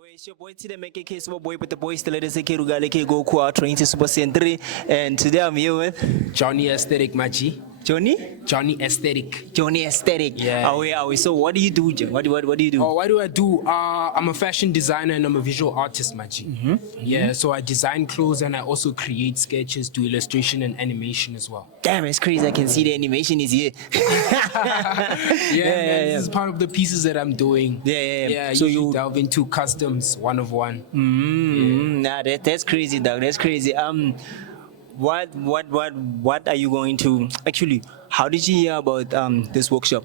It's your boy today, make a case boy, but the boy still let us say Kirugale go qua 20 Super Century, and today I'm here with Johnny Aesthetic, my G. Johnny. Johnny Aesthetic. Johnny Aesthetic. Yeah. Are we? So what do you do, John? What do you do? Oh, what do I do? I'm a fashion designer and I'm a visual artist, my G. Yeah, so I design clothes and I also create sketches, do illustration and animation as well. Damn, it's crazy. I can see the animation is here. This is part of the pieces that I'm doing. Yeah. So you delve into customs one of one. Nah, that's crazy, dog. That's crazy. What are you going to actually? How did you hear about this workshop?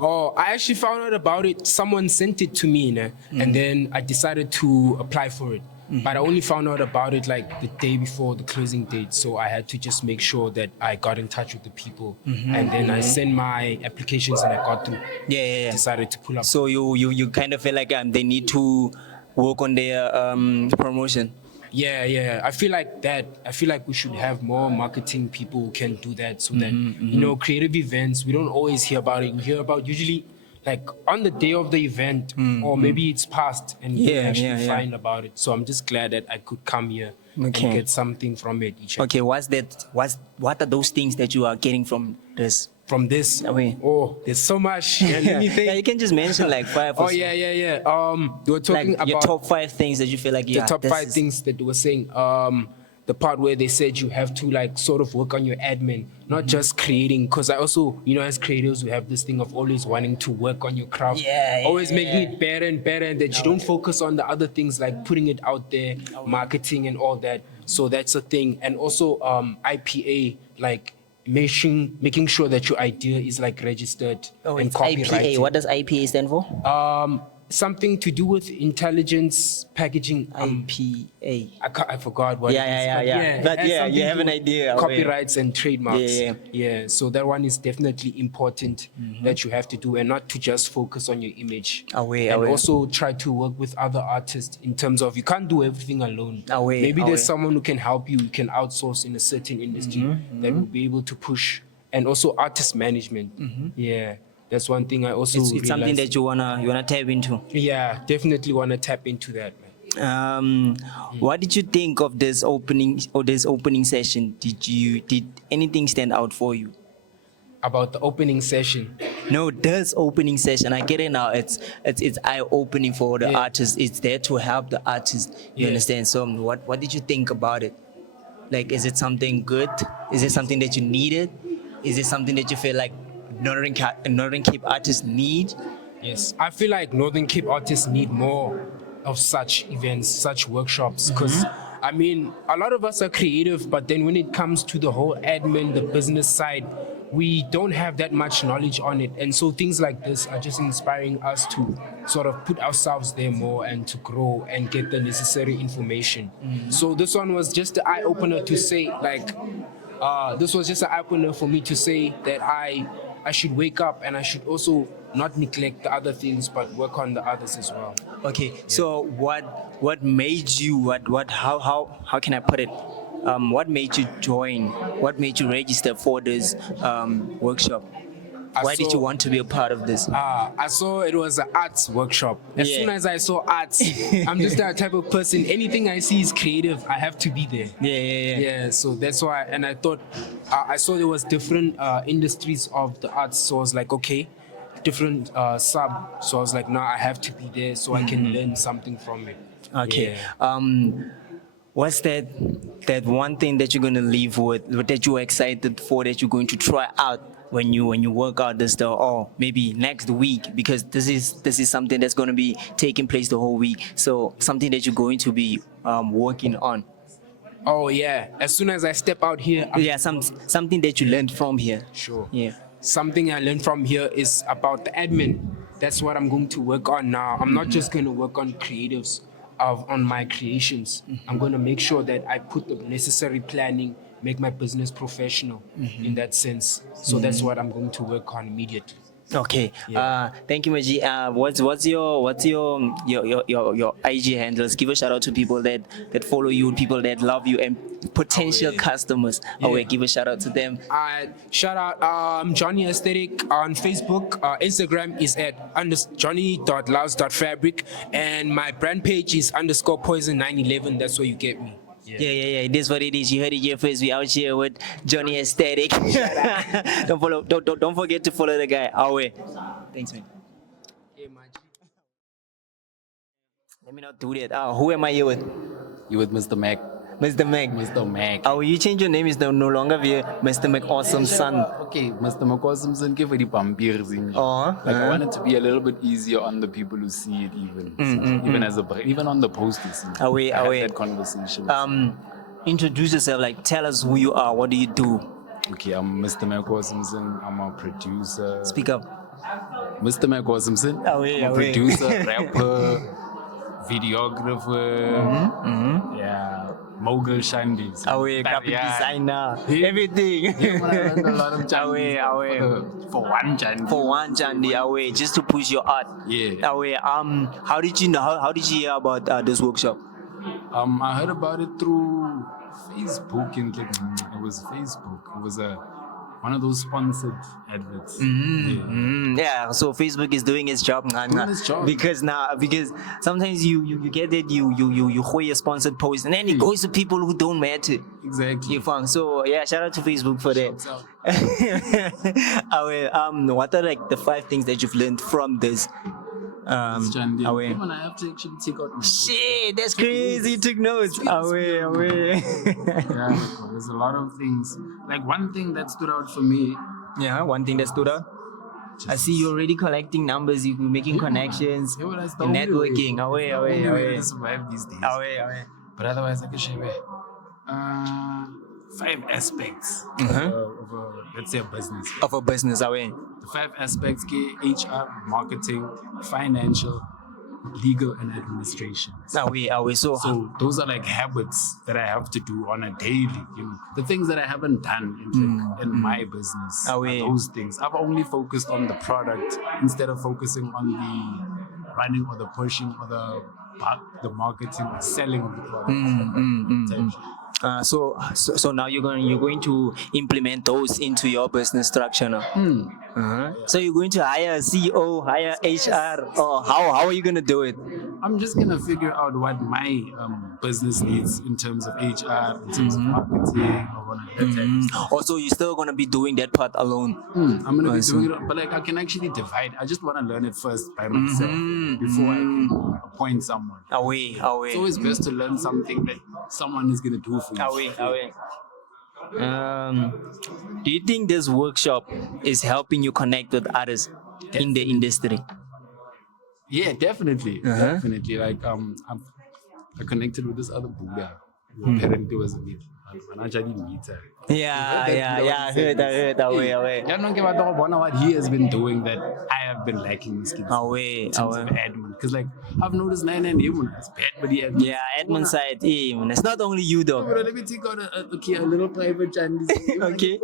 Oh, I actually found out about it. Someone sent it to me, and then I decided to apply for it. But I only found out about it like the day before the closing date, so I had to just make sure that I got in touch with the people, and then I sent my applications and I got through. Yeah. Decided to pull up. So you kind of feel like they need to work on their promotion. Yeah. I feel like that. I feel like we should have more marketing people who can do that, so that creative events, we don't always hear about it. We hear about usually like on the day of the event, or maybe it's past, and we can actually find about it. So I'm just glad that I could come here and get something from it. Okay, what are those things that you are getting from this? From this? Oh, there's so much. Yeah, let me think. Yeah, you can just mention like 5 or so. Yeah. You were talking like about your top 5 things that you feel like the top 5 things that they were saying. The part where they said you have to like sort of work on your admin, not just creating. Because I also, as creatives, we have this thing of always wanting to work on your craft, always making it better and better, and that you don't focus on the other things like putting it out there, marketing and all that. So that's a thing. And also IPA, like making sure that your idea is like registered and copyrighted. IPA. What does IPA stand for? Something to do with intelligence packaging. IPA. I forgot what it is. Yeah. But you have an idea. Copyrights and trademarks. Yeah. So that one is definitely important that you have to do, and not to just focus on your image. Also try to work with other artists in terms of you can't do everything alone. Maybe there's someone who can help you. You can outsource in a certain industry that will be able to push, and also artist management. Yeah. That's one thing I also it's something that you wanna tap into. Yeah, definitely wanna tap into that, man. What did you think of this opening session? Did anything stand out for you? About the opening session? No, this opening session. I get it now. It's eye-opening for the artists. It's there to help the artists. You understand? So what did you think about it? Like, is it something good? Is it something that you needed? Is it something that you feel like Northern Cape artists need? Yes, I feel like Northern Cape artists need more of such events, such workshops, because I mean, a lot of us are creative, but then when it comes to the whole admin, the business side, we don't have that much knowledge on it. And so things like this are just inspiring us to sort of put ourselves there more and to grow and get the necessary information. So this one was just an eye-opener to say, like, this was just an eye-opener for me to say that I should wake up, and I should also not neglect the other things, but work on the others as well. Okay, so what made you, how can I put it? What made you join? What made you register for this workshop? Why did you want to be a part of this? I saw it was an arts workshop. As soon as I saw arts, I'm just that type of person. Anything I see is creative, I have to be there. Yeah, so that's why. And I thought, I saw there was different industries of the arts. So I was like, okay, different sub. So I was like, no, I have to be there so I can learn something from it. Okay. What's that one thing that you're gonna leave with, that you're excited for, that you're going to try out when you work out this stuff, or maybe next week, because this is something that's going to be taking place the whole week, so something that you're going to be working on? Oh yeah, as soon as I step out here, something that you learned from here. Sure. Yeah, something I learned from here is about the admin. That's what I'm going to work on now. I'm not just going to work on creatives on my creations. I'm going to make sure that I put the necessary planning, make my business professional in that sense. So that's what I'm going to work on immediately. Okay. Thank you, Maji. What's your IG handles? Give a shout out to people that follow you, people that love you, and potential customers. Yeah. Give a shout out to them. Shout out Johnny Aesthetic on Facebook. Instagram is at johnny.loves.fabric, and my brand page is _poison911. That's where you get me. Yeah. This is what it is. You heard it here first. We out here with Johnny Aesthetic. Don't forget to follow the guy. Awe. Thanks, man. Let me not do that. Who am I here with? You with Mr. Mac? Mr. Mac. Mr. Mac. You change your name. Is no longer via Mr. Mac Awesome Son. Okay, Mr. Mac Awesome Son, give it the pampirs in. Like I want it to be a little bit easier on the people who see it, even as even on the posters. Away. That conversation. Introduce yourself. Like, tell us who you are. What do you do? Okay, I'm Mr. Mac Awesome Son. I'm a producer. Speak up. Mr. Mac Awesome Son. I'm a producer, rapper, videographer. Yeah. Mogul Shandies. Graphic designer, everything. I learned a lot of Chinese for one Chinese. For one Chandi, just to push your art. Yeah. How did you know? How did you hear about this workshop? I heard about it through Facebook. It was Facebook. It was one of those sponsored adverts. Yeah, so Facebook is doing its job, because sometimes you get it, you hold a sponsored post, and then it goes to people who don't matter. Exactly. You found. So yeah, shout out to Facebook for that. What are like the 5 things that you've learned from this? I have to actually take out my notes. Shit, that's crazy. You took notes. Yeah, there's a lot of things. Like one thing that stood out for me. Yeah, one thing that stood out. I see you already collecting numbers. You're making connections. Yeah, well, that's the you're only networking. way. Only way to survive these days. But otherwise, I can share 5 aspects of let's say a business. Of a business, The 5 aspects: HR, marketing, financial, legal, and administration. So those are like habits that I have to do on a daily. The things that I haven't done in my business. Are those things I've only focused on the product instead of focusing on the running or the pushing or the marketing, selling the product. So now you're going to implement those into your business structure now. So you're going to hire a CEO, hire HR, or how are you going to do it? I'm just going to figure out what my business needs in terms of HR, in terms of marketing, or that type of stuff. Also, you're still going to be doing that part alone. I'm going to be doing it, but like I can actually divide. I just want to learn it first by myself before I can appoint someone. It's always best to learn something that someone is going to do for you. Do you think this workshop is helping you connect with others in the industry? Yeah, definitely. Definitely. Like I connected with this other Buddha who apparently was a bit. Yeah, I heard that way. I don't care about what he has been doing that I have been lacking in skills. In terms of admin. Because like I've noticed 9 and even as bad, but the admin. Yeah, admin side. It's not only you though. Let me take out a little private channel. Okay.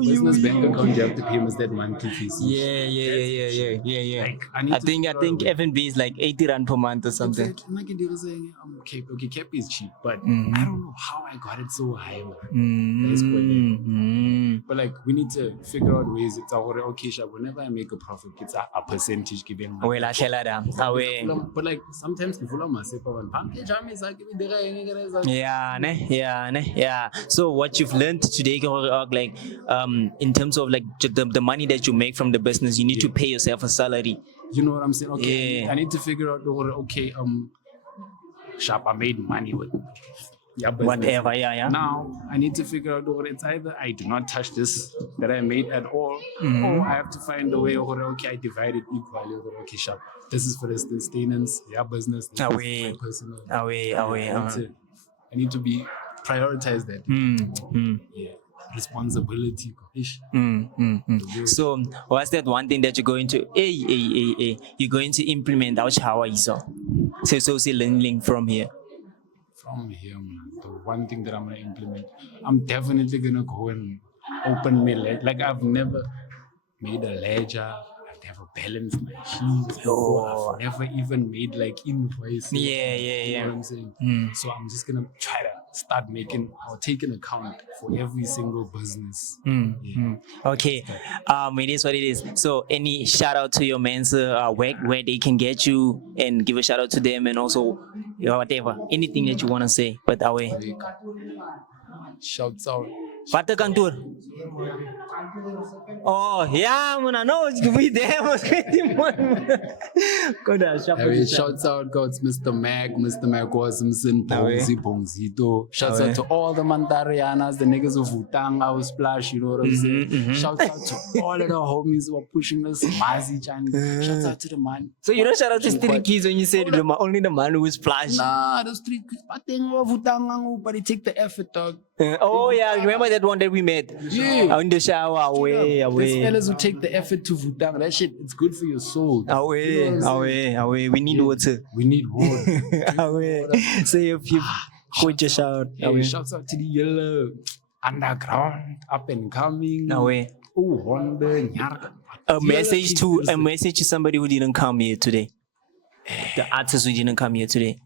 Business bank account, you have to pay us that monthly fees. Yeah. Like, I think F&B is like 80 rand per month or something. Okay, Cap is cheap, but I don't know how I got it so high. But like we need to figure out ways. It's okay, whenever I make a profit, it's a percentage given. But like sometimes people are massive. Yeah. So what you've learned today, like in terms of like the money that you make from the business, you need to pay yourself a salary. You know what I'm saying? Okay, I need to figure out. Okay, I made money with. Whatever, yeah. Now I need to figure out it's either I do not touch this that I made at all, or I have to find a way. Okay, I divide it equally. Okay, sharp. This is for the sustenance, business. This is my personal. I need to be prioritize that. Responsibility. So what's that one thing that you're going to you're going to implement how so learning from here? From here, man, the one thing that I'm going to implement, I'm definitely going to go and open my leg. Like I've never, made a ledger. I have to have a balance sheet. I've never even made like invoices. Yeah. You know what I'm saying? So I'm just gonna try to start making or take an account for every single business. Yeah. Okay. It is what it is. So, any shout out to your mans where they can get you and give a shout out to them, and also whatever, anything that you want to say. But away. Shouts out. Vata kantoor. Oh, yeah, man, I know it's we there. Shouts out, God's Mr. Mac, Mr. Mac Wasimson, Bongzi, Bongzito. Shouts out to all the Mandarianas, the niggas of Utang, our splash, you know what I'm saying? Shouts out to all of the homies who are pushing us, Mazi Chan. Shouts out to the man. So you don't shout out to street kids when you say only the man who is splash. Nah, the street kids, but they take the effort, dog. Oh yeah, remember that one that we made? Yeah. In the shower, away. These fellas who take the effort to Vutang, that shit, it's good for your soul. Away. We need water. We need water. Away. So if you put your shout. Hey, shouts out to the yellow underground, up and coming. Away. Oh, Honda, Nyarga. A message to somebody who didn't come here today. The artists who didn't come here today.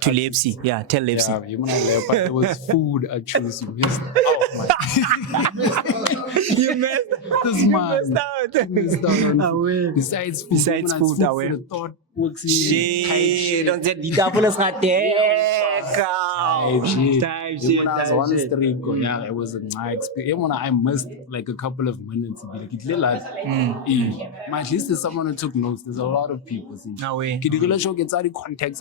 To Lepsy. Yeah, tell Lepsy. Yeah, you know, but there was food I chose. You missed out, man. You missed this man. You missed out. Besides food, away. Shit, don't say the double is not type shit. One streak, yeah, it was a nice experience. I missed like a couple of minutes. Like, at least there's someone who took notes. There's a lot of people. Context.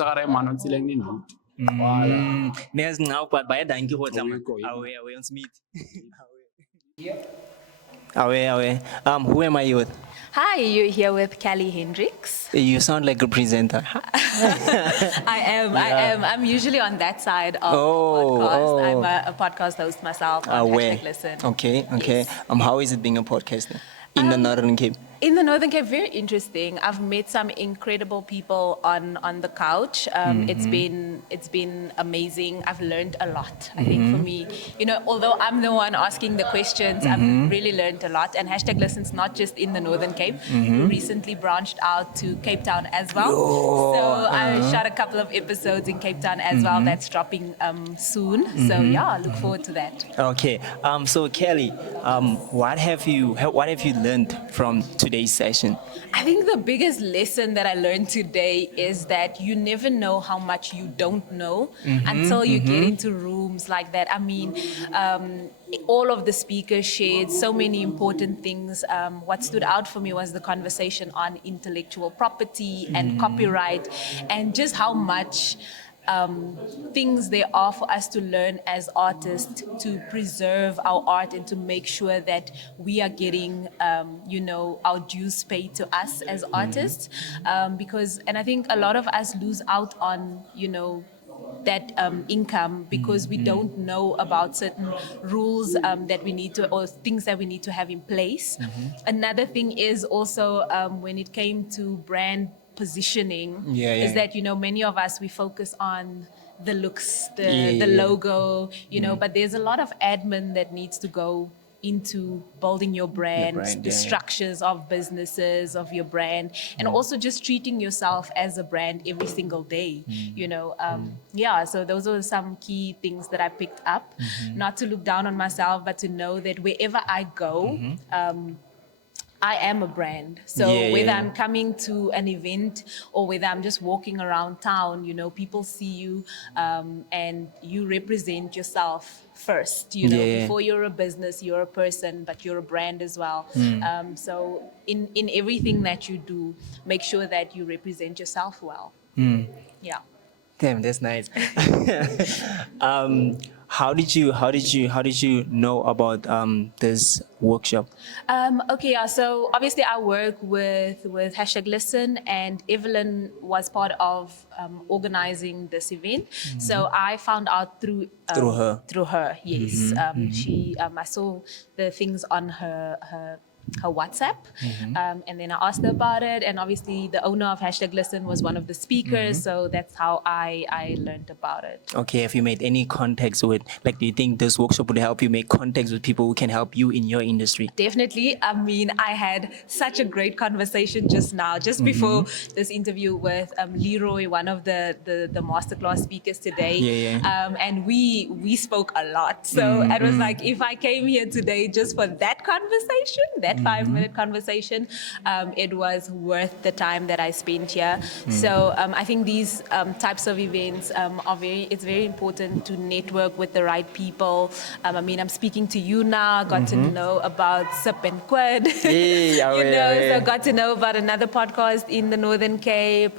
There's now, but by a donkey, what am I? Away, on Smith. Away. Who am I with? Hi, you're here with Callie Hendricks. You sound like a presenter. I am. I'm usually on that side of the podcast. I'm a podcast host myself on #Listen. Okay. Yes. How is it being a podcaster in the Northern Cape? In the Northern Cape, very interesting. I've met some incredible people on the couch. It's been amazing. I've learned a lot. I think for me, although I'm the one asking the questions, I've really learned a lot. And #Listen's not just in the Northern Cape. We recently branched out to Cape Town as well. So I shot a couple of episodes in Cape Town as well. That's dropping soon. So yeah, look forward to that. Okay. So Kelly, what have you learned from today's session? I think the biggest lesson that I learned today is that you never know how much you don't know until you get into rooms like that. I mean, all of the speakers shared so many important things. What stood out for me was the conversation on intellectual property and copyright, and just how much things there are for us to learn as artists to preserve our art and to make sure that we are getting, our dues paid to us as artists. And I think a lot of us lose out on, that income because we don't know about certain rules that we need to, or things that we need to have in place. Another thing is also when it came to brand positioning is that many of us, we focus on the looks, the logo, but there's a lot of admin that needs to go into building your brand, the structures of businesses, of your brand, and also just treating yourself as a brand every single day. So those are some key things that I picked up. Not to look down on myself, but to know that wherever I go, I am a brand. So whether I'm coming to an event or whether I'm just walking around town, people see you and you represent yourself first. Before you're a business, you're a person, but you're a brand as well. So in everything that you do, make sure that you represent yourself well. Yeah. Damn, that's nice. How did you know about this workshop? So obviously I work with #Listen, and Evelyn was part of organizing this event. So I found out through her. Yes, she I saw the things on her her WhatsApp, and then I asked her about it. And obviously, the owner of #Listen was one of the speakers, so that's how I learned about it. Okay, have you made any contacts with, like, do you think this workshop would help you make contacts with people who can help you in your industry? Definitely. I mean, I had such a great conversation just now, just before this interview with Leroy, one of the masterclass speakers today. And we spoke a lot. So it was like, if I came here today just for that conversation, that 5-minute conversation, it was worth the time that I spent here. So I think these types of events it's very important to network with the right people. I mean, I'm speaking to you now, got to know about Sip and Quid, so got to know about another podcast in the Northern Cape,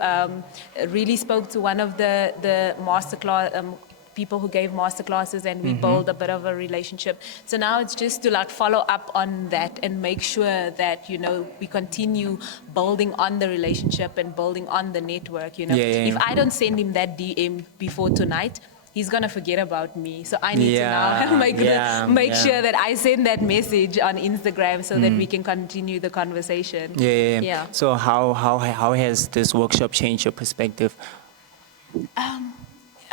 really spoke to one of the masterclass people who gave masterclasses, and we built a bit of a relationship. So now it's just to like follow up on that and make sure that, we continue building on the relationship and building on the network, If I don't send him that DM before tonight, he's going to forget about me. So I need to now make sure that I send that message on Instagram so that we can continue the conversation. Yeah. So how has this workshop changed your perspective?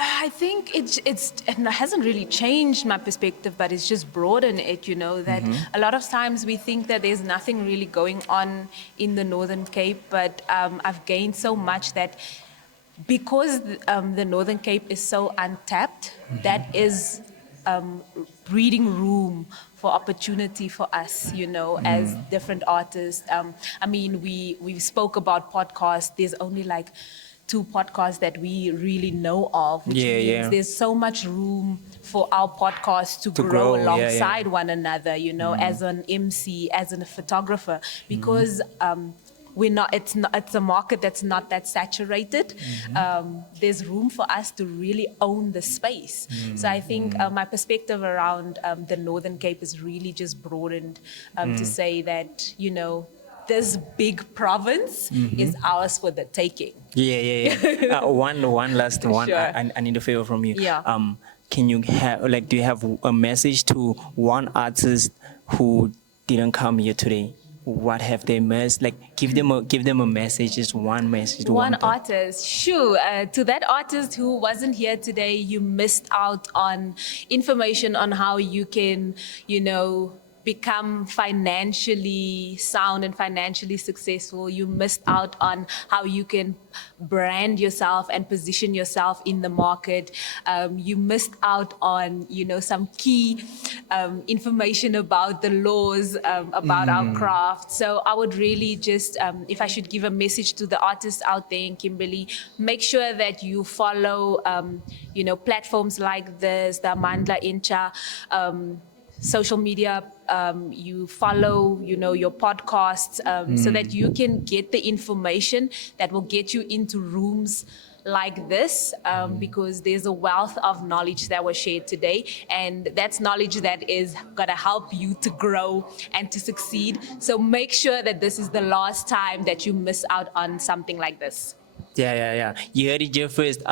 I think it hasn't really changed my perspective, but it's just broadened it, that a lot of times we think that there's nothing really going on in the Northern Cape, but I've gained so much that because the Northern Cape is so untapped, that is breeding room for opportunity for us, as different artists. I mean, we spoke about podcasts. There's only like 2 podcasts that we really know of, which means there's so much room for our podcasts to grow alongside one another, as an MC, as a photographer, because it's a market that's not that saturated. There's room for us to really own the space. So I think my perspective around the Northern Cape is really just broadened to say that, this big province is ours for the taking. One last one. Sure. I need a favor from you. Can you have do you have a message to one artist who didn't come here today? What have they missed? Like, give them a message, just one message. One artist. Sure. To that artist who wasn't here today, you missed out on information on how you can, become financially sound and financially successful. You missed out on how you can brand yourself and position yourself in the market. You missed out on, some key information about the laws, about our craft. So I would really just, if I should give a message to the artists out there in Kimberley, make sure that you follow, platforms like this, the Amandla, Entsha, social media, you follow, your podcasts, so that you can get the information that will get you into rooms like this, because there's a wealth of knowledge that was shared today, and that's knowledge that is going to help you to grow and to succeed. So make sure that this is the last time that you miss out on something like this. Yeah. You heard it here first.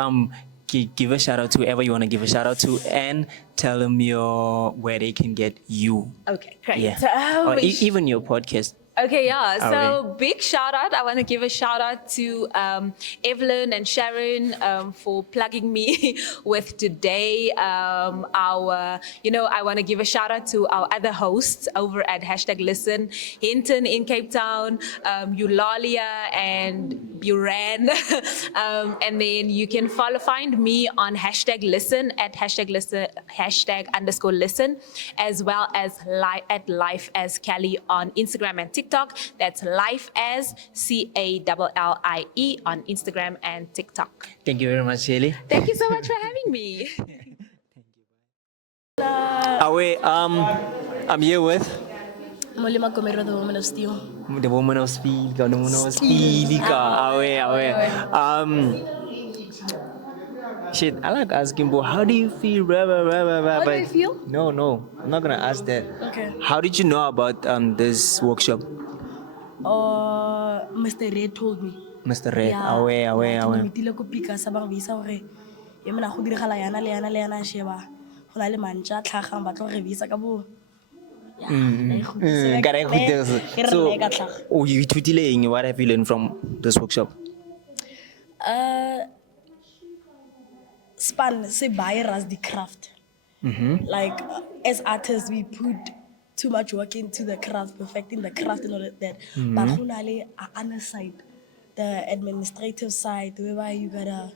Give a shout out to whoever you want to give a shout out to, and tell them where they can get you. Okay, great. Yeah. Or even your podcast. Okay, yeah. So big shout out. I want to give a shout out to Evelyn and Sharon for plugging me with today. I want to give a shout out to our other hosts over at #Listen, Hinton in Cape Town, Eulalia and Buran. And then you can find me on #Listen at #Listen, #_listen, as well as at Life as Cali on Instagram and TikTok. That's Life as CALLIE on Instagram and TikTok. Thank you very much, Shelly. Thank you so much for having me. I'm here with Molima Comero, the woman of steel. the woman of speed. The woman of speed. Shit, I like asking, but how do you feel? How do I feel? No, I'm not gonna ask that. Okay. How did you know about this workshop? Mr. Red told me. Mr. Red, Ke meetile ko pika sa bang visa hore e mena go diragala yana le yana sheba go na le mantša tlhagang ba tlo re visa ka bo Ka re khutetse. So, you ithutile eng? What have you learned from this workshop? Span se buyer as the craft. Like as artists, we put too much work into the craft, perfecting the craft and all of that. But khonale other side, the administrative side, whereby you gotta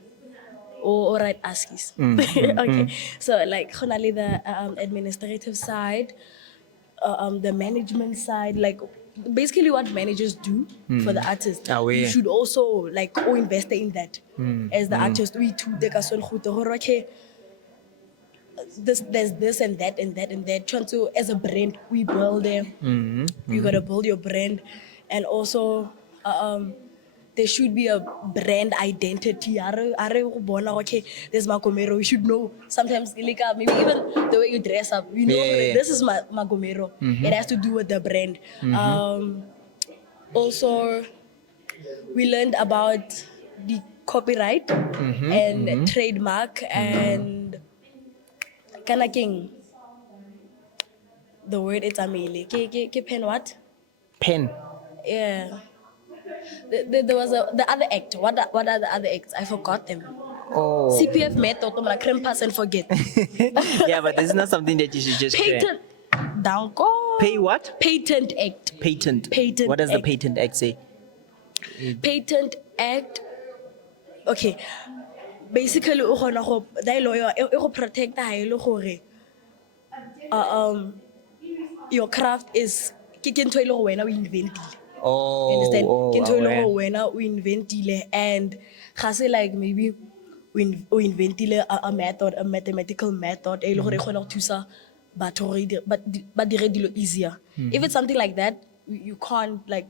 or write ASCIIs. Okay, so like khonale the administrative side, the management side, like basically what managers do for the artist. You should also like invest in that as the artist. We too take us on okay. There's this and that and that and that. Trying to as a brand, we build them. You gotta build your brand, and also there should be a brand identity. Okay, there's Magomero. You should know. Sometimes like maybe even the way you dress up, you know, this is Magomero. It has to do with the brand. Also, we learned about the copyright and trademark and Kana King. The word it's amele. Ke pen what? Pen. Yeah. There was the other act. What are the other acts? I forgot them. Oh. CPF method. I'm like cream pass and forget. Yeah, but this is not something that you should just share. Patent. Down go. Pay what? Patent act. Patent. Patent. What does the act. Patent Act say? Patent act. Okay. Basically, o gona go dai lawyer e go protect ha ile gore your craft is ke ntho ile go wena o inventile. Oh. Understand? Ke ntho ile go wena o inventile and ga se like maybe o inventile a method, a mathematical method e ile gore e gona go thusa batho gore ba dire dilo easier. If it's something like that, you can't like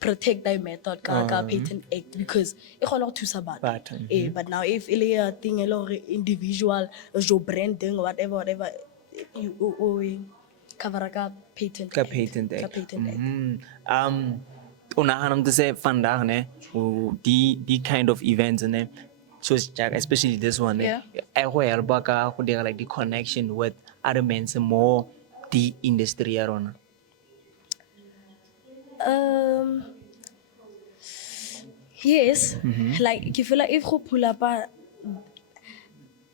protect thy method ka Patent Act because e gona go thusa batho. But now if ile a thing e le gore individual your branding whatever you cover ka Patent Act. Patent Act. Ka Patent Act. O nagana ntse se vandag ne o the kind of events ne so especially this one ne I go help ka go dira like the connection with other men more the industry ya rona. Yes, like if you like if you pull up a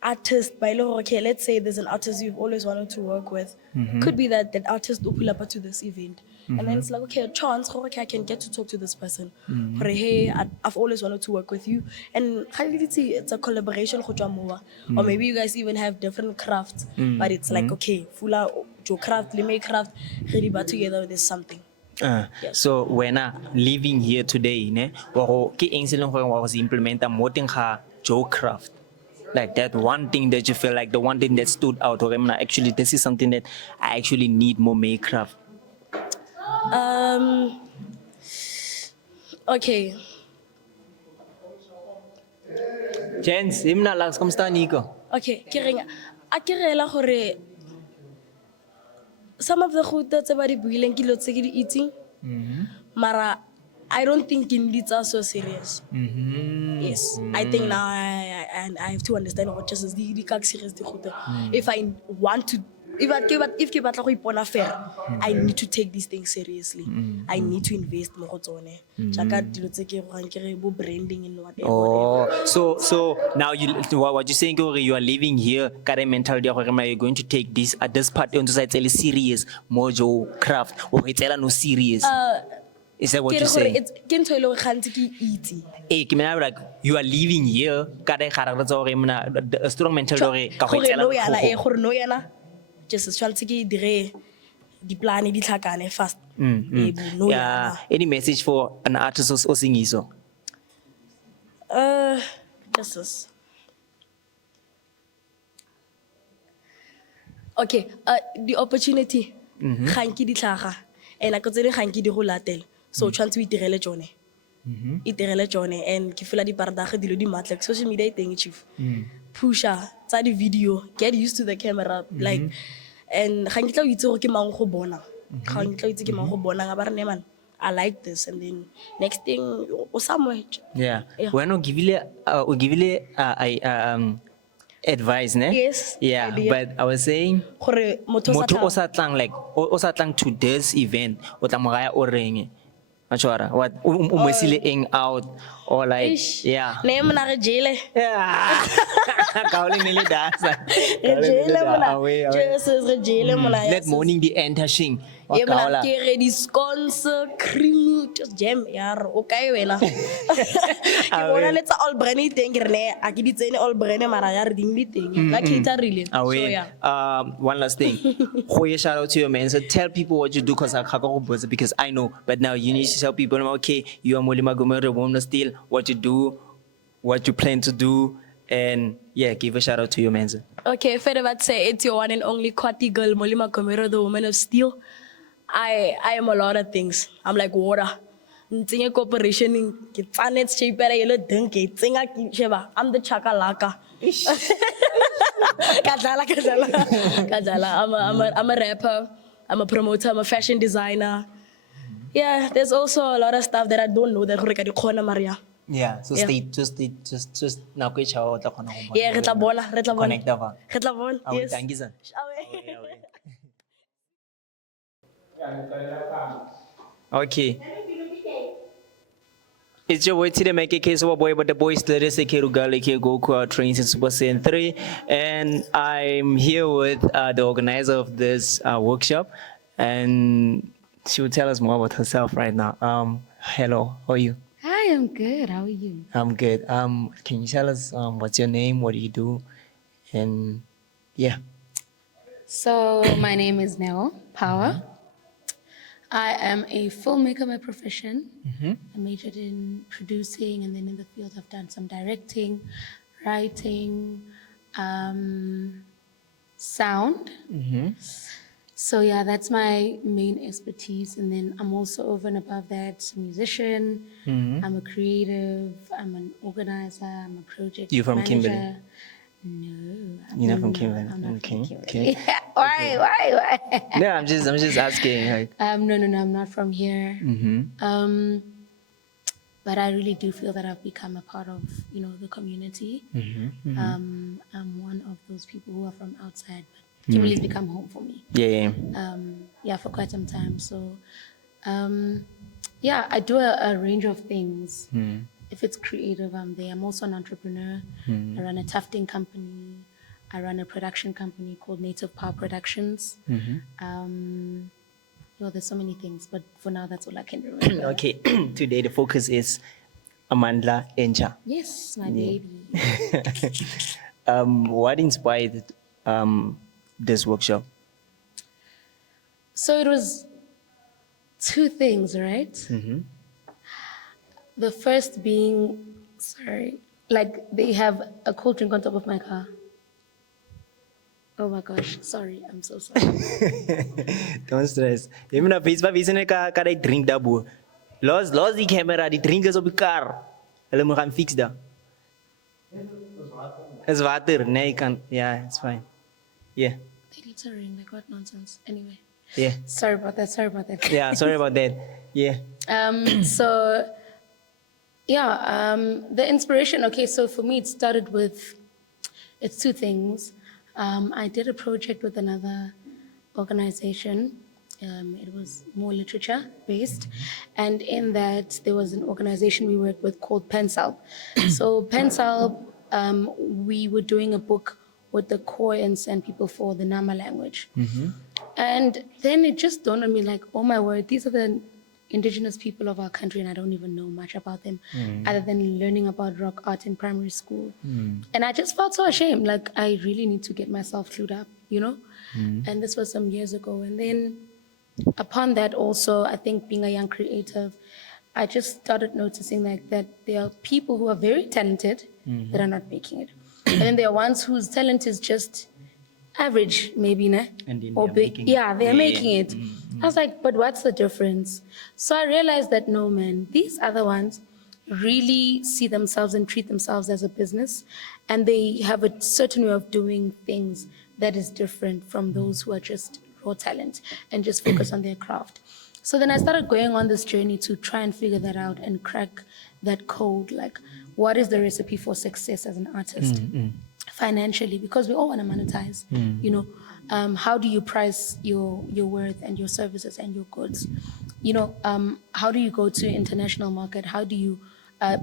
artist by law, okay, let's say there's an artist you've always wanted to work with. Could be that artist will pull up to this event. And then it's like, okay, a chance, okay, I can get to talk to this person. Hey, I've always wanted to work with you. And it's a collaboration. Or maybe you guys even have different crafts. But it's like, okay, Fula, your craft, Lime craft, really but together there's something. So when living here today, ne, ke eng se leng gore wa go se implementa mo teng ga Joe craft. Like that one thing that you feel like the one thing that stood out or actually this is something that I actually need more make craft. Okay. Jens, imna lags kom sta Nico. Okay, a ke rela gore some of the food that's about the boiling kilo eating. Mara I don't think Indians are so serious. Yes, I think now I have to understand what just is the serious the if I want to if ke batla go ipona fair, I need to take these things seriously. I need to invest more tsone. Jaka dilo tse ke go kere bo branding and whatever. Oh, so now what you saying you are living here current mentality you're going to take this at this part on side serious mojo craft or it's no serious. Is that what you're saying? It's ke ntho gantsi ke easy. Ke mena like you are living here ka re gara tsa gore mena strong mentality ka go tsela gore no yana just tshwantse ke dire di plan di tlhakane fast. Yeah, any message for an artist o singiso? Just okay, the opportunity ganki di tlhaga and a go tsene ganki di go latela. So tshwantse o itirele tsone. Itirele tsone and ke fela di paradage dilo di matla social media thing chief. Pusha tsa di video, get used to the camera like and ganki tla o itse gore ke mang go bona. Ganki tla o itse ke mang go bona ga ba re ne man I like this and then next thing o somewhere. Yeah. Bueno, givile advice, ne? Yes, Yeah, idea. but I was saying, Gore motho o sa motho o tlang. sa tlang like o sa tlang to this event, o tla mo raya o reng? Machwara, what? O mo sile eng out or like Eish. yeah. Ne mona re jele. Yeah. Kaoling nile dasa. Re jele mona. Away. Jesus re jele mona. That morning the enter shing. Ye mona Wakaola. ke re di scones, cream, just jam yar o kae wena. Ke bona letsa all brand teng ke re ne a ke di tsene all brand mara ya re ding di teng. Ba cater so Away. yeah. One last thing. Shout out to your man. So tell people what you do because I know, but now you need to tell people, okay, you are Molima Gomero Womna still, what you do, what you plan to do, and yeah, give a shout out to your man. Okay, Fedevat say it's your one and only Khwati girl, Molima Komero, the woman of steel. I am a lot of things. I'm like water. Ntinga corporation in planet shape yellow dinky. Tinga sheba. I'm the chakalaka. Kajala. I'm a rapper. I'm a promoter. I'm a fashion designer. Yeah, there's also a lot of stuff that I don't know that Horika di Kona Maria. Yeah, so Yeah. just now ke chao ta khona go. Yeah, retla bona. Connect ba. Retla bona. Awe Yes. tangisa. Okay. It's your boy today, make a case of a boy, but the boys that is a Kerugali Goku trains in Super Saiyan 3. And I'm here with the organizer of this workshop. And she will tell us more about herself right now. Hello, how are you? Hi, I'm good. How are you? I'm good. Can you tell us what's your name? What do you do? And yeah. So, my name is Nell Power. I am a filmmaker by profession. I majored in producing, and then in the field I've done some directing, writing, sound. So yeah, that's my main expertise. And then I'm also over and above that a musician. I'm a creative. I'm an organizer. I'm a project You from manager. Kimberley? No. You're not from no, Kimberley? I'm not Okay, from Kimberley. okay. Why? No, I'm just asking. Like, No, I'm not from here. But I really do feel that I've become a part of, the community. I'm one of those people who are from outside, but Kimberley's become home for me. yeah. For quite some time. So, I do a range of things. If it's creative, I'm there. I'm also an entrepreneur. I run a tufting company. I run a production company called Native Power Productions. There's so many things, but for now, that's all I can remember. Okay, today the focus is Amandla Entsha. Yes, my baby. What inspired this workshop? So it was two things, right? The first being, they have a cold drink on top of my car. Oh my gosh, sorry, I'm so sorry. Don't stress. Even if it's ka drink da boe. Los the camera, the drink is op die car. Hulle moet gaan fix da. It's water. Nee, kan. Yeah, it's fine. Yeah. They need to ring, like what nonsense. Anyway. Yeah. Sorry about that. Yeah, sorry about that. Yeah. The inspiration, okay, so for me it started with, it's two things. I did a project with another organization. It was more literature based. And in that, there was an organization we worked with called Pensal. So Pensal, we were doing a book with the Khoi and San people for the Nama language. And then it just dawned on me like, oh my word, these are the indigenous people of our country and I don't even know much about them other than learning about rock art in primary school. And I just felt so ashamed, like I really need to get myself clued up, And this was some years ago. And then upon that also, I think being a young creative, I just started noticing like that there are people who are very talented that are not making it. And then there are ones whose talent is just average, maybe, ne? And then Or they're big. making it. Yeah, they're making it. I was like, but what's the difference? So I realized that no, man, these other ones really see themselves and treat themselves as a business, and they have a certain way of doing things that is different from those who are just raw talent and just focus on their craft. So then I started going on this journey to try and figure that out and crack that code, like what is the recipe for success as an artist? financially, because we all want to monetize. You know, how do you price your worth and your services and your goods? You know, how do you go to international market? How do you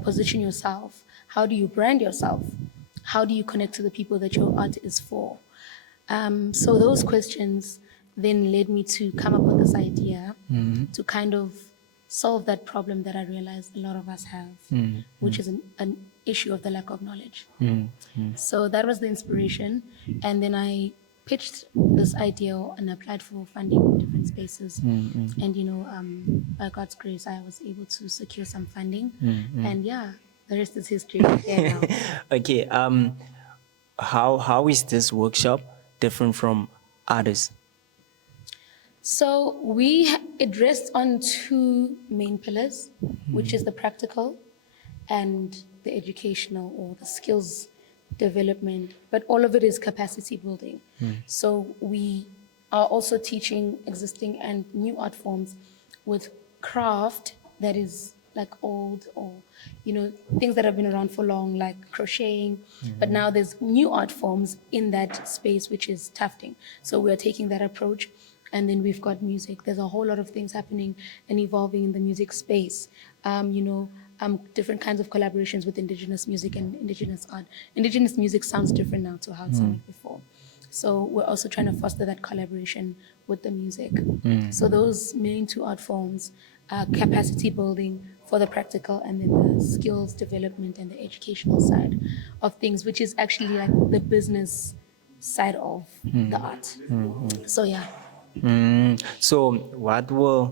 position yourself? How do you brand yourself? How do you connect to the people that your art is for? So those questions then led me to come up with this idea to kind of solve that problem that I realized a lot of us have, which is an issue of the lack of knowledge. So that was the inspiration. And then I pitched this idea and applied for funding in different spaces. And, you know, by God's grace, I was able to secure some funding. And yeah, the rest is history. Yeah, now. Okay. How is this workshop different from others? So it rests on two main pillars, which is the practical and the educational or the skills development, but all of it is capacity building. So we are also teaching existing and new art forms with craft that is like old or, you know, things that have been around for long, like crocheting. But now there's new art forms in that space, which is tufting. So we're taking that approach. And then we've got music. There's a whole lot of things happening and evolving in the music space. You know, different kinds of collaborations with indigenous music and indigenous art. Indigenous music sounds different now to how it sounded before. So we're also trying to foster that collaboration with the music. So those main two art forms are capacity building for the practical and then the skills development and the educational side of things, which is actually like the business side of the art. So yeah. So what were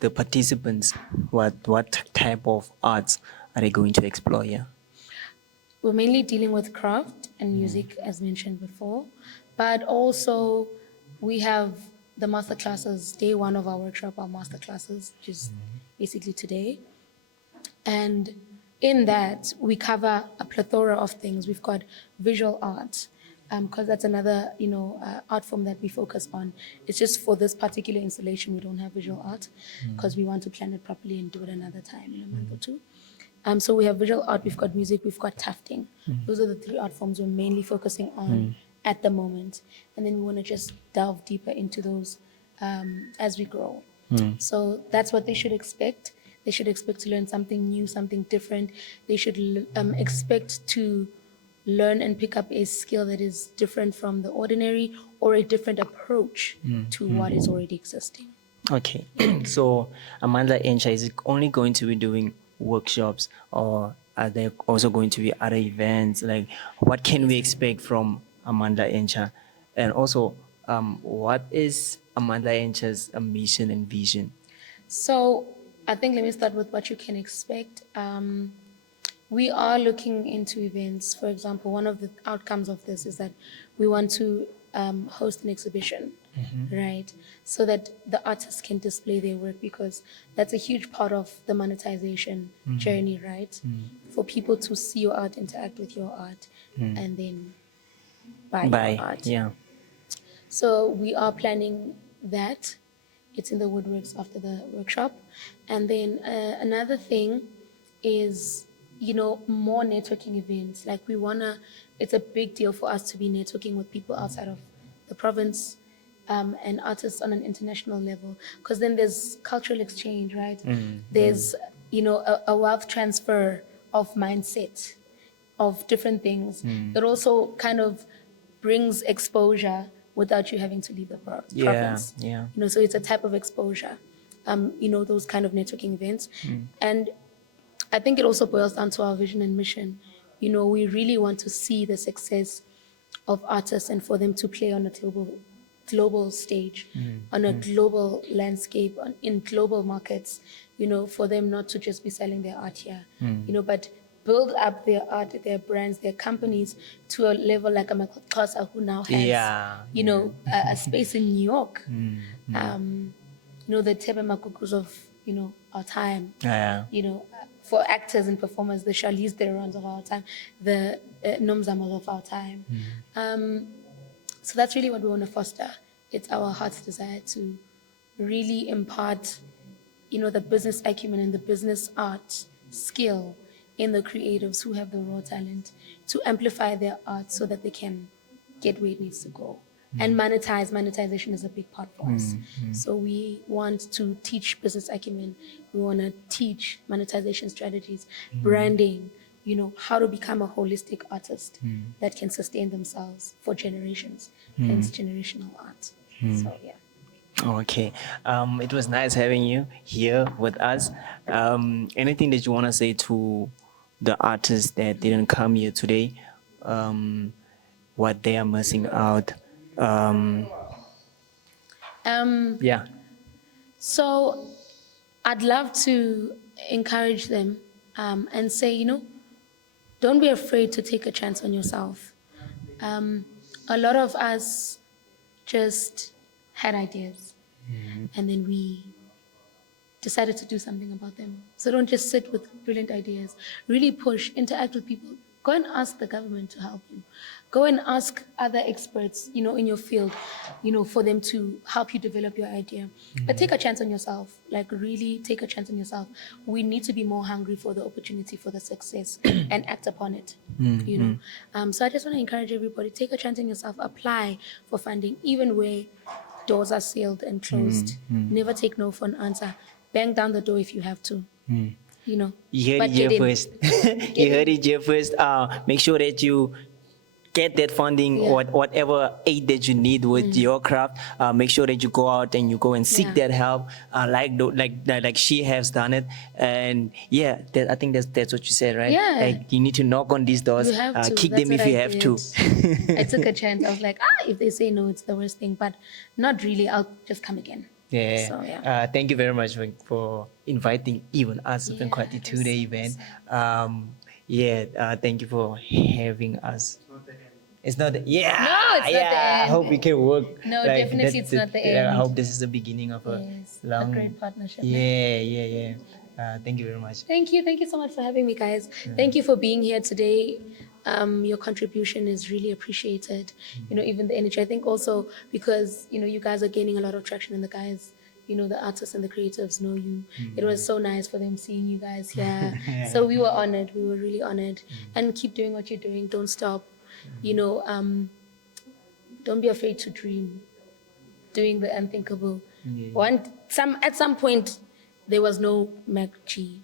the participants, what type of arts are they going to explore here? We're mainly dealing with craft and music, as mentioned before, but also we have the master classes. Day one of our workshop, our master classes, which is basically today. And in that, we cover a plethora of things. We've got visual art, because that's another, you know, art form that we focus on. It's just for this particular installation, we don't have visual art because we want to plan it properly and do it another time in a month or two. So we have visual art, we've got music, we've got tufting. Those are the three art forms we're mainly focusing on at the moment. And then we want to just delve deeper into those as we grow. So that's what they should expect. They should expect to learn something new, something different. They should expect to learn and pick up a skill that is different from the ordinary or a different approach to what is already existing. Okay. So Amandla Entsha, is it only going to be doing workshops or are there also going to be other events? Like what can we expect from Amandla Entsha? And also, what is Amandla Entsha's mission and vision? So I think let me start with what you can expect. We are looking into events. For example, one of the outcomes of this is that we want to host an exhibition, right? So that the artists can display their work, because that's a huge part of the monetization journey, right? For people to see your art, interact with your art, and then buy your art. Yeah. So we are planning that. It's in the woodworks after the workshop. And then another thing is, you know, more networking events. Like it's a big deal for us to be networking with people outside of the province and artists on an international level, because then there's cultural exchange, right? There's, you know, a wealth transfer of mindset, of different things. It also kind of brings exposure without you having to leave the province. Yeah. You know, so it's a type of exposure, you know, those kind of networking events. And I think it also boils down to our vision and mission. You know, we really want to see the success of artists and for them to play on a global stage, on a global landscape, in global markets, you know, for them not to just be selling their art here, you know, but build up their art, their brands, their companies to a level like a Makasa, who now has, you know, a space in New York. You know, the Tebe Makukus of, you know, our time, you know, for actors and performers, the Charlize Therons of our time, the Nomzamas of our time. So that's really what we want to foster. It's our heart's desire to really impart, you know, the business acumen and the business art skill in the creatives who have the raw talent to amplify their art so that they can get where it needs to go. And monetization is a big part for us. So we want to teach business acumen. We want to teach monetization strategies, branding, how to become a holistic artist that can sustain themselves for generations, hence generational art. So, yeah. Okay. It was nice having you here with us. Anything that you want to say to the artists that didn't come here today? What they are missing out? Yeah. So I'd love to encourage them and say, don't be afraid to take a chance on yourself. A lot of us just had ideas and then we decided to do something about them. So don't just sit with brilliant ideas. Really push, interact with people. Go and ask the government to help you. Go and ask other experts, in your field, for them to help you develop your idea. But take a chance on yourself. Like, really take a chance on yourself. We need to be more hungry for the opportunity, for the success, and act upon it, So I just want to encourage everybody, take a chance on yourself. Apply for funding, even where doors are sealed and closed. Never take no for an answer. Bang down the door if you have to. You heard it here first. You heard it here first. Make sure that you get that funding or whatever aid that you need with your craft. Make sure that you go out and you go and seek that help, like she has done it. And I think that's what you said, right? Yeah. Like, you need to knock on these doors, You have to. kick That's them if what you I have did. to. I took a chance. I was like, if they say no, it's the worst thing. But not really. I'll just come again. Yeah. So, Thank you very much for inviting even us to Khwati to the event. Thank you for having us. It's not the, yeah. No, it's not the I end. hope we can work. No, definitely it's not the end. I hope this is the beginning of a long, a great partnership. Yeah. Thank you very much. Thank you so much for having me, guys. Thank you for being here today. Your contribution is really appreciated. Even the energy. I think also because you guys are gaining a lot of traction, and the guys, the artists and the creatives know you. It was so nice for them seeing you guys here. So we were honored. We were really honored. And keep doing what you're doing. Don't stop. Don't be afraid to dream. Doing the unthinkable. At some point, there was no MacG.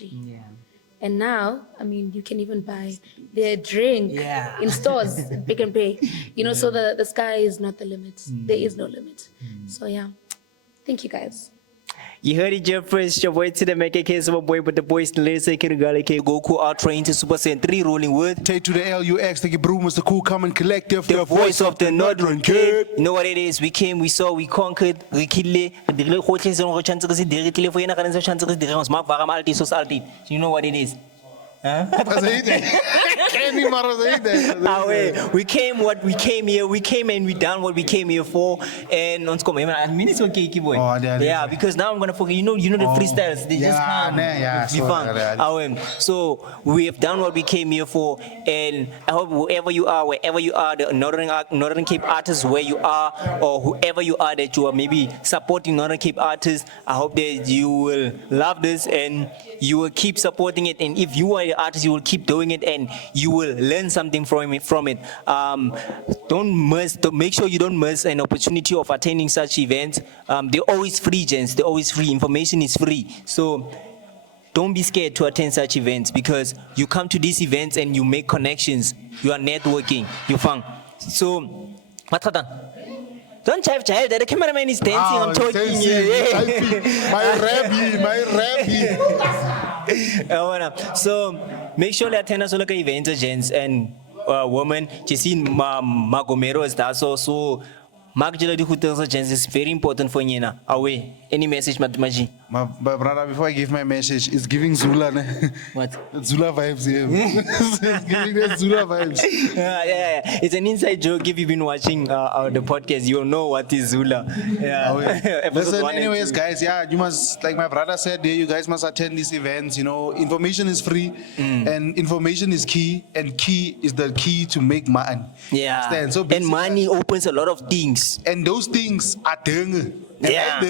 Yeah. And now, you can even buy their drink in stores, Pick and Pay. So the sky is not the limit. There is no limit. So thank you guys. You heard it here first. Your boy to the make a case of a boy, but the boys the ladies say Goku are trained to Super Saiyan 3 rolling with Take to the LUX, StukkieBroer, Mr. Cool, Common Collective, the voice of the Northern Kid. You know what it is? We came, we saw, we conquered, we killed. You know what it is? We came we came and we done what we came here for, and on it's okay, boy. Because now I'm gonna forget, the freestyles, they just come. So we have done what we came here for, and I hope wherever you are, the Northern Cape artists, where you are, or whoever you are that you are maybe supporting Northern Cape artists, I hope that you will love this and you will keep supporting it, and if you are the artist, you will keep doing it and you will learn something from it. Make sure you don't miss an opportunity of attending such events. They're always free, gents. They're always free. Information is free. So don't be scared to attend such events, because you come to these events and you make connections. You are networking. You fun. So, what happened? Don't child. The cameraman is dancing. I'm talking here. My rabbi. So make sure that attend us all events, gents and women. Jessine Magomero is there. So Mark Jeladi Hutels gents is very important for you now. Away. Any message, Matmaji? My brother, before I give my message, it's giving Zula. What? Zula vibes here. It's giving that Zula vibes. Yeah. It's an inside joke. If you've been watching the podcast, you'll know what is Zula. Yeah. Listen, anyways, guys, you must, like my brother said, you guys must attend these events. Information is free and information is key, and key is the key to make money. Yeah. Understand? So and money opens a lot of things. And those things are dinge. Yeah.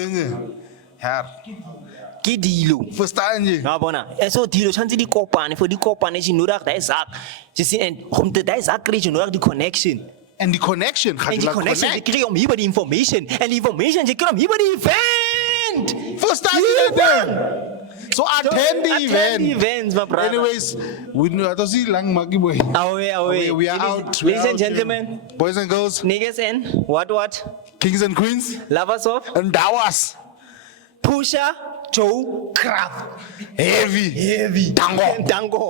ke dilo. Verstaan je? Ja, bona. En so dilo tshwantse di kopane, for di kopane jy nodig daai sak. Jy sien en om dit daai sak kry jy nodig die connection. And the connection, En die connection jy kry om hier by die information en die information jy kry om hier by die event. Verstaan je dat? So attend the Attend event. the events, my brother. Anyways, we don't see lang maki boy. Away. We are out. We Ladies are and out, gentlemen, boys and girls, niggas and what? kings and queens, Lovers of and dawas. Pusha, Joe, Kraft. Heavy. Tango.